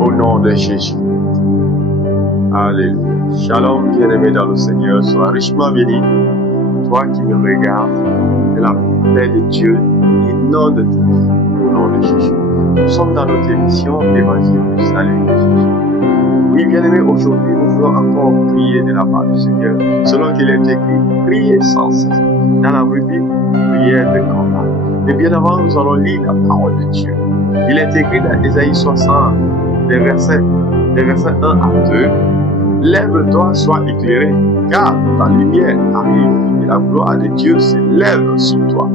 Au nom de Jésus. Alléluia. Shalom, bien-aimé dans le Seigneur, sois richement béni. Toi qui me regardes, que la paix de Dieu inonde ta vie. Au nom de Jésus. Nous sommes dans notre émission Évangile du salut de Jésus. Oui, bien-aimé, aujourd'hui, nous voulons encore prier de la part du Seigneur. Selon qu'il est écrit, priez sans cesse. Dans la rubrique, prière de combat. Mais bien avant, nous allons lire la parole de Dieu. Il est écrit dans Ésaïe 60, les versets 1 à 2. Lève-toi, sois éclairé, car ta lumière arrive et la gloire de Dieu s'élève sur toi.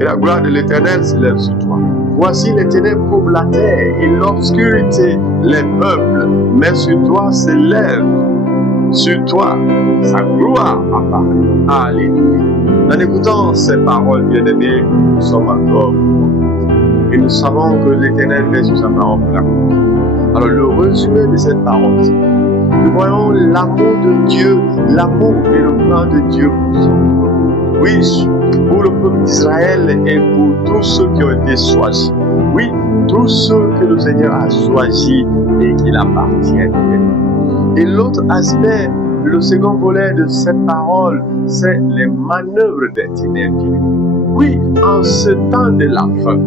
Et la gloire de l'Éternel s'élève sur toi. Voici les ténèbres couvrent la terre et l'obscurité les peuples, mais sur toi s'élève, sur toi sa gloire apparaît. Alléluia. En écoutant ces paroles, bien-aimés, nous sommes encore et nous savons que l'Éternel reste sur sa parole pour la conduire. Alors le résumé de cette parole, nous voyons l'amour de Dieu, l'amour et le plan de Dieu pour son peuple. Oui, pour le peuple d'Israël et pour tous ceux qui ont été choisis. Oui, tous ceux que le Seigneur a choisis et qu'il appartiennent. Et l'autre aspect, le second volet de cette parole, c'est les manœuvres des ténèbres. Oui, en ce temps de la fin,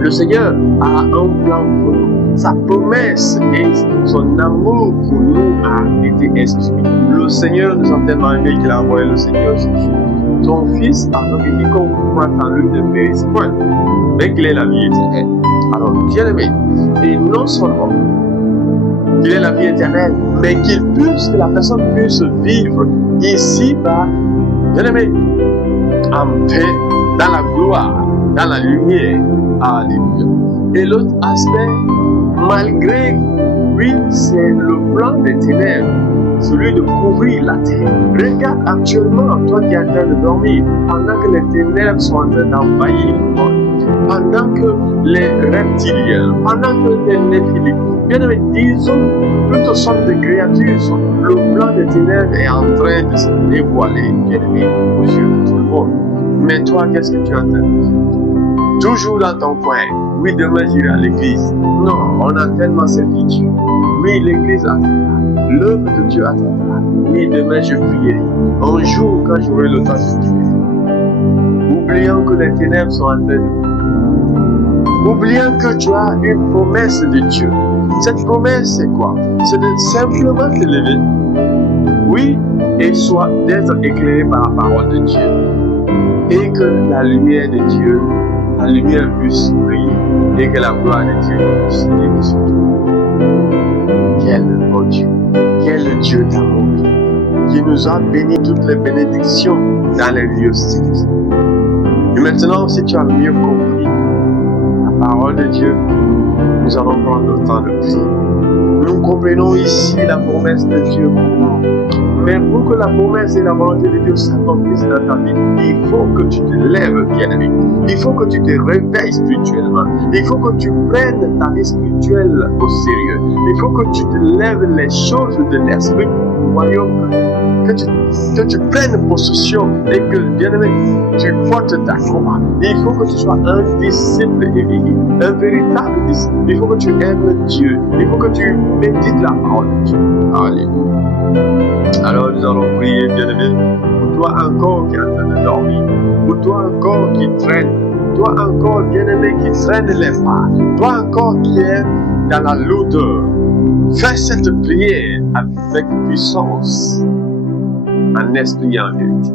le Seigneur a un plan pour nous. Sa promesse et son amour pour nous a été exprimé. Le Seigneur nous a tellement aimé qu'il a envoyé le Seigneur Jésus, son Fils, afin que quiconque croit en lui ne périsse point, mais qu'il ait la vie éternelle. Alors, bien aimé, et non seulement qu'il ait la vie éternelle, mais que la personne puisse vivre ici-bas, bien aimé, en paix, dans la gloire, dans la lumière. Alléluia. Et l'autre aspect, malgré, oui, c'est le plan des ténèbres, celui de couvrir la terre. Regarde actuellement, toi qui es en train de dormir, pendant que les ténèbres sont en train d'envahir le monde, pendant que les reptiliens, pendant que les néphilim, bien aimé, disons, toutes sortes de créatures, le plan des ténèbres est en train de se dévoiler, bien aimé, aux yeux de tout le monde. Mais toi, qu'est-ce que tu es en train de faire? Toujours dans ton coin. Oui, demain j'irai à l'église. Non, on a tellement servi Dieu. Oui, l'église attendra. L'œuvre de Dieu attendra. Oui, demain je prierai. Un jour, quand j'aurai le temps de prier. Oubliant que les ténèbres sont en train de... Oubliant que tu as une promesse de Dieu. Cette promesse, c'est quoi? C'est de simplement te lever. Oui, et soit d'être éclairé par la parole de Dieu. Et que la lumière de Dieu, la lumière puisse briller et que la gloire de Dieu puisse s'élever sur toi. Quel bon Dieu, quel Dieu d'amour qui nous a béni toutes les bénédictions dans les lieux célestes. Et maintenant, si tu as mieux compris la parole de Dieu, nous allons prendre le temps de prier. Nous comprenons ici la promesse de Dieu pour nous. Mais pour que la promesse et la volonté de Dieu s'accomplissent dans ta vie, il faut que tu te lèves, bien-aimé. Il faut que tu te réveilles spirituellement. Il faut que tu prennes ta vie spirituelle au sérieux. Il faut que tu te lèves les choses de l'esprit du royaume. Que tu prennes possession et que, bien-aimé, tu portes ta croix. Il faut que tu sois un disciple éveillé, un véritable disciple. Il faut que tu aimes Dieu. Il faut que tu médites la parole de Dieu. Alléluia. Alors nous allons prier, bien-aimé, pour toi encore qui est en train de dormir, pour toi encore qui traîne, toi encore, bien-aimé, qui traîne les pas, toi encore qui est dans la lourdeur. Fais cette prière avec puissance, en esprit et en vérité.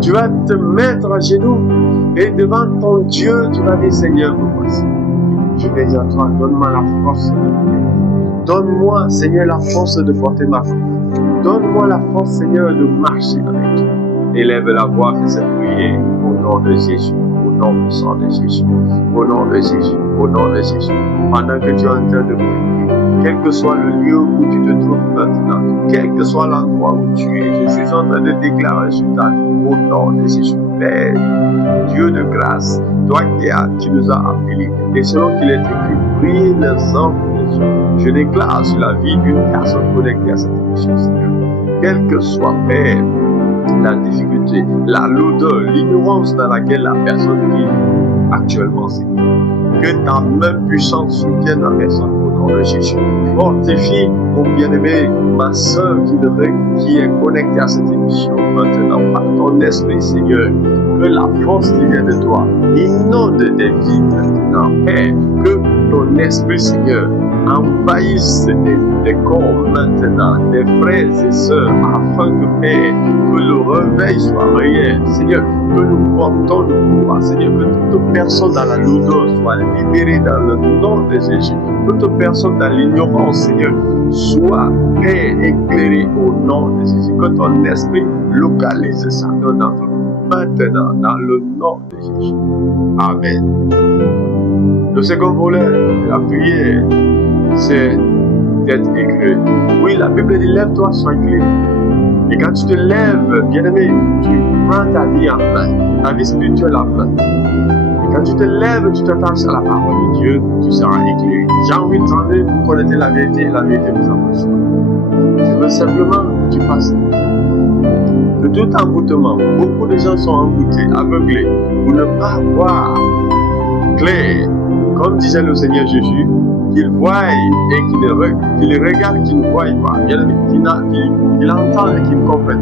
Tu vas te mettre à genoux et devant ton Dieu, tu vas dire, Seigneur, me voici. Je vais à toi, donne-moi la force de prier. Donne-moi, Seigneur, la force de porter ma foi. Donne-moi la force, Seigneur, de marcher avec toi. Élève la voix, fais cette prière au nom de Jésus, au nom puissant de Jésus, au nom de Jésus, au nom de Jésus. Pendant que tu es en train de prier, quel que soit le lieu où tu te trouves maintenant, quel que soit l'endroit où tu es, je suis en train de déclarer sur ta vie au nom de Jésus, Père, Dieu de grâce, toi qui nous as appelés, et selon qu'il est écrit, priez les hommes des hommes. Je déclare sur la vie d'une personne connectée à cette émission, Seigneur, quel que soit, Père, la difficulté, la lourdeur, l'ignorance dans laquelle la personne vit actuellement, Seigneur. Que ta main puissante soutienne la personne au nom de Jésus. Fortifie, mon bien-aimé, ma soeur qui est connectée à cette émission maintenant par ton esprit, Seigneur. Que la force qui vient de toi inonde des vies maintenant, Père. Que ton esprit, Seigneur, envahisse des corps maintenant, des frères et sœurs, afin que, Père, que le réveil soit réel. Seigneur, que nous portons le pouvoir, Seigneur, que toute personne dans la lourdeur soit libérée dans le nom de Jésus. Toute personne dans l'ignorance, Seigneur, soit, Père, éclairée au nom de Jésus. Que ton esprit localise ça dans notre maintenant, dans le nom de Jésus. Amen. Le second volet de la prière, c'est d'être éclairé. Oui, la Bible dit, lève-toi, sois éclairé. Et quand tu te lèves, bien-aimé, tu prends ta vie en main, ta vie spirituelle en main. Et quand tu te lèves, tu t'attaches à la parole de Dieu, tu seras éclairé. Jean 8:32, vous connaissez la vérité et la vérité vous affranchira. Je veux simplement que tu fasses de tout emboutement. Beaucoup de gens sont emboutés, aveuglés, pour ne pas voir clair. Comme disait le Seigneur Jésus, qu'il voie et qu'il regarde, qu'il ne voie pas, qu'il entend et qu'il comprenne.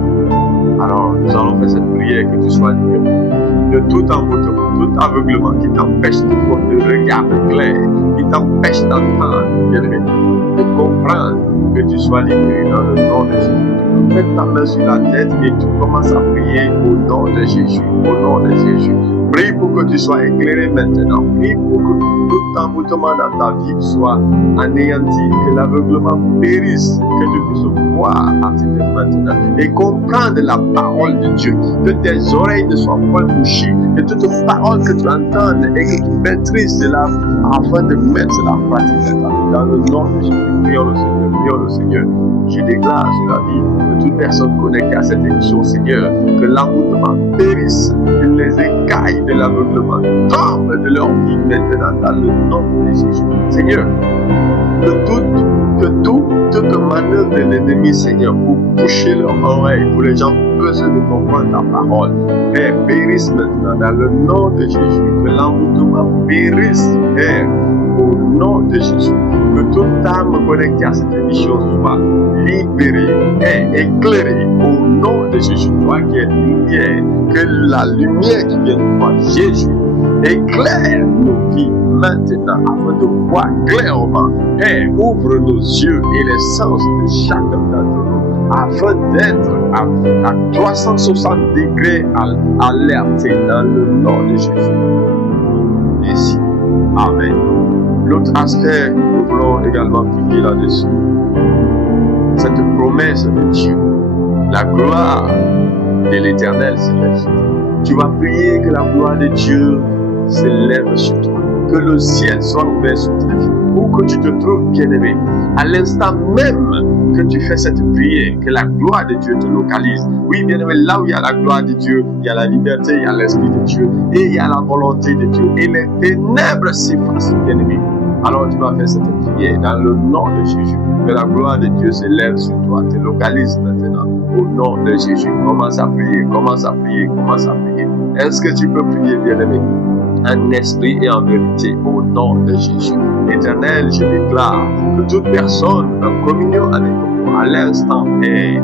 Alors, nous allons faire cette prière, que tu sois libéré de tout emboutement, tout aveuglement qui t'empêche de regarder clair, qui t'empêche d'entendre, de comprendre, que tu sois libéré dans le nom de Jésus. Tu mets ta main sur la tête et tu commences à prier au nom de Jésus, au nom de Jésus. Prie pour que tu sois éclairé maintenant. Prie pour que tout emboutement dans ta vie soit anéanti, que l'aveuglement périsse, que tu puisses voir à partir de maintenant et comprendre la parole de Dieu, que tes oreilles ne soient pas bouchées, que toute parole que tu entends et que tu maîtrises cela afin de mettre la pratique dans ta vie. Dans le nom de Jésus, prions le Seigneur, prions le Seigneur. Je déclare sur la vie de toute personne connectée à cette émission, Seigneur, que l'emboutement périsse, que les écailles de l'aveuglement tombent de leur vie maintenant dans le nom de Jésus. Seigneur, que toute manœuvre de l'ennemi, Seigneur, pour boucher leurs oreilles, pour les gens besoin de comprendre ta parole, Père, périsse maintenant dans le nom de Jésus. Que l'emboutement périsse, Père, au nom de Jésus. Que toute âme connectée à cette émission soit libérée et éclairée au nom de Jésus. Toi qui es lumière, que la lumière qui vient de toi, Jésus, éclaire nos vies maintenant afin de voir clairement. Père, ouvre nos yeux et les sens de chacun d'entre nous afin d'être à 360 degrés alertés dans le nom de Jésus. Merci. Amen. L'autre aspect, nous voulons également prier là-dessus. Cette promesse de Dieu, la gloire de l'Éternel s'élève sur toi. Tu vas prier que la gloire de Dieu s'élève sur toi, que le ciel soit ouvert sur ta vie, où que tu te trouves, bien-aimé. À l'instant même que tu fais cette prière, que la gloire de Dieu te localise. Oui, bien-aimé, là où il y a la gloire de Dieu, il y a la liberté, il y a l'Esprit de Dieu, et il y a la volonté de Dieu. Et les ténèbres s'effacent, bien-aimé. Alors tu vas faire cette prière dans le nom de Jésus. Que la gloire de Dieu s'élève sur toi, te localise maintenant au nom de Jésus. Commence à prier, commence à prier, commence à prier. Est-ce que tu peux prier, bien-aimé, en esprit et en vérité au nom de Jésus? Éternel, je déclare que toute personne en communion avec toi à l'instant et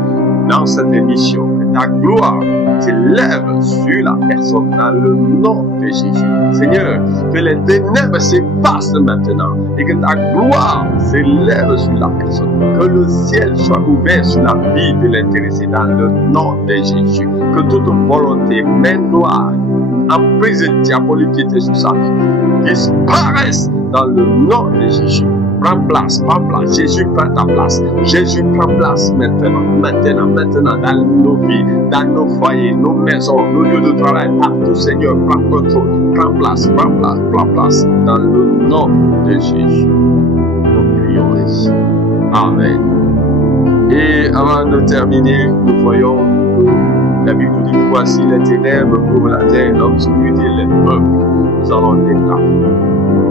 dans cette émission, que ta gloire s'élève sur la personne dans le nom de Jésus. Seigneur, que les ténèbres s'effacent maintenant et que ta gloire s'élève sur la personne. Que le ciel soit ouvert sur la vie de l'intéressé dans le nom de Jésus. Que toute volonté, main noire, emprise diabolique qui était sur sa vie, disparaisse dans le nom de Jésus. Prends place, Jésus prend ta place. Jésus prend place maintenant, dans nos vies, dans nos foyers, nos maisons, nos lieux de travail, partout, Seigneur, prends contrôle, prends place, dans le nom de Jésus. Nous prions ainsi. Amen. Et avant de terminer, nous voyons que la Bible nous dit, voici les ténèbres couvrent la terre, l'obscurité les peuples. Nous allons déclarer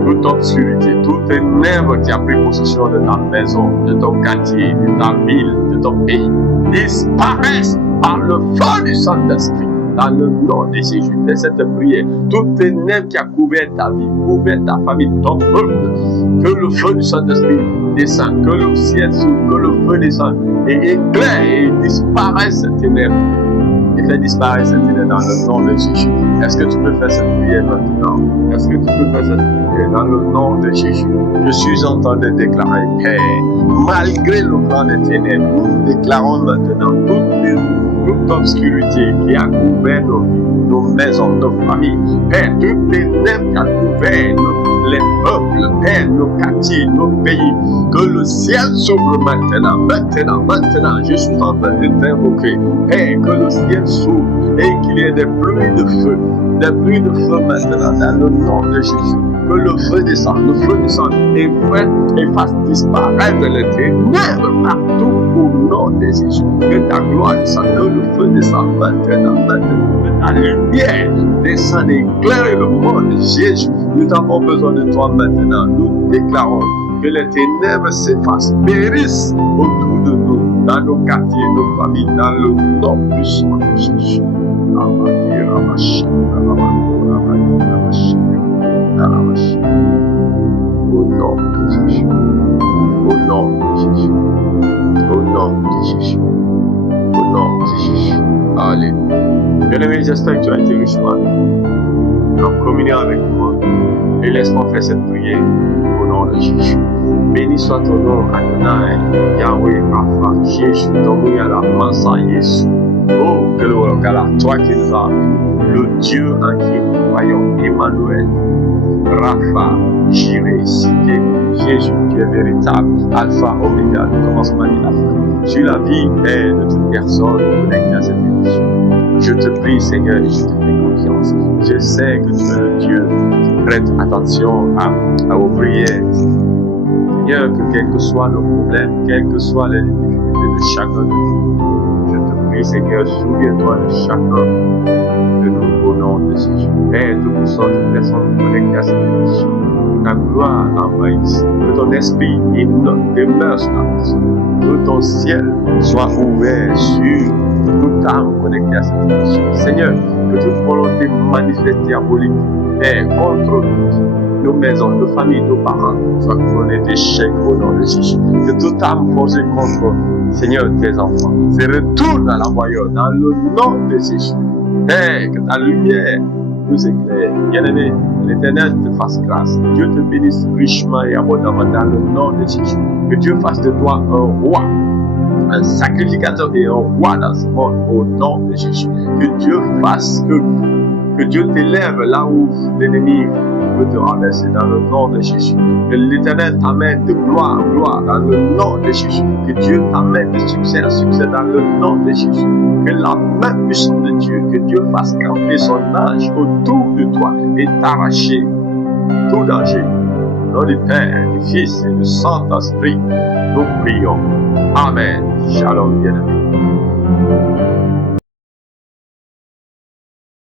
toute obscurité, tout ténèbre qui a pris possession de ta maison, de ton quartier, de ta ville, de ton pays, disparaissent par le feu du Saint-Esprit. Dans le nom de Jésus, fais cette prière. Toute ténèbre qui a couvert ta vie, couvert ta famille, ton peuple, que le feu du Saint-Esprit descende, que le ciel s'ouvre, que le feu descende et éclaire et disparaisse cette ténèbre. Et fais disparaître cette ténèbre dans le nom de Jésus. Est-ce que tu peux faire cette prière maintenant? Est-ce que tu peux faire cette prière dans le nom de Jésus? Je suis en train de déclarer, Père, malgré le plan des ténèbres, nous déclarons maintenant toute obscurité qui a couvert nos vies, nos maisons, nos familles. Père, toutes les ténèbres qui a couvert les peuples, Père, nos quartiers, nos pays, que le ciel s'ouvre maintenant. Je suis en train de t'invoquer, Père, que le ciel s'ouvre et qu'il y ait des pluies de feu maintenant dans le nom de Jésus. Que le feu descende et fasse disparaître les ténèbres partout au nom de Jésus. Que ta gloire descende, que le feu descende maintenant, que ta lumière descende et éclaire le monde de Jésus. Nous avons besoin de toi maintenant. Nous déclarons que les ténèbres s'effacent, périssent autour de nous, dans nos quartiers, nos familles, dans le nom puissant de Jésus. Au nom de Jésus. Au nom de Jésus. Au nom de Jésus. Au nom de Jésus. Alléluia. Bien-aimé, j'espère que tu as été richement en communion avec moi. Et laisse-moi faire cette prière au nom de Jésus. Béni soit ton nom, Adonai, Yahweh, Rapha, Jésus, ton nom, Yahweh, Jésus. Oh, que le Wakala, toi qui nous as le Dieu en qui nous croyons, Emmanuel, Rapha, Jireh, Sidé, Jésus, tu es véritable, Alpha, Oméga, le commencement et la fin. Sur la vie et de toute personne connectée à cette émission. Je te prie, Seigneur, et je te fais confiance. Je sais que tu es le Dieu qui prête attention à vos prières. Seigneur, que quels que soient nos problèmes, quelles que soient les difficultés de chacun de nous, je te prie, Seigneur, souviens-toi de chacun de nous au nom de Jésus. Père, tout-puissant, toute personne connectée à cette émission, que ta gloire envahisse, que ton esprit demeure sur la personne, que ton ciel soit ouvert sur toute âme connectée à cette émission. Seigneur, que toute volonté manifeste diabolique est contre nos maisons, nos familles, nos parents soit couronnée d'échecs au nom de Jésus. Que toute âme forcée contre, Seigneur, tes enfants se retourne à la voyeur dans le nom de Jésus. Hey, que ta lumière nous éclaire. Bien-aimé, l'Éternel te fasse grâce. Que Dieu te bénisse richement et abondamment dans le nom de Jésus. Que Dieu fasse de toi un roi, un sacrificateur et un roi dans ce monde au nom de Jésus. Que Dieu fasse que Dieu t'élève là où l'ennemi veut te renverser dans le nom de Jésus. Que l'Éternel t'amène de gloire en gloire dans le nom de Jésus. Que Dieu t'amène de succès en succès dans le nom de Jésus. Que la main puissante de Dieu, que Dieu fasse camper son ange autour de toi et t'arracher tout danger. Au nom du Père, du Fils et du Saint-Esprit, nous prions. Amen. Shalom, bien-aimé.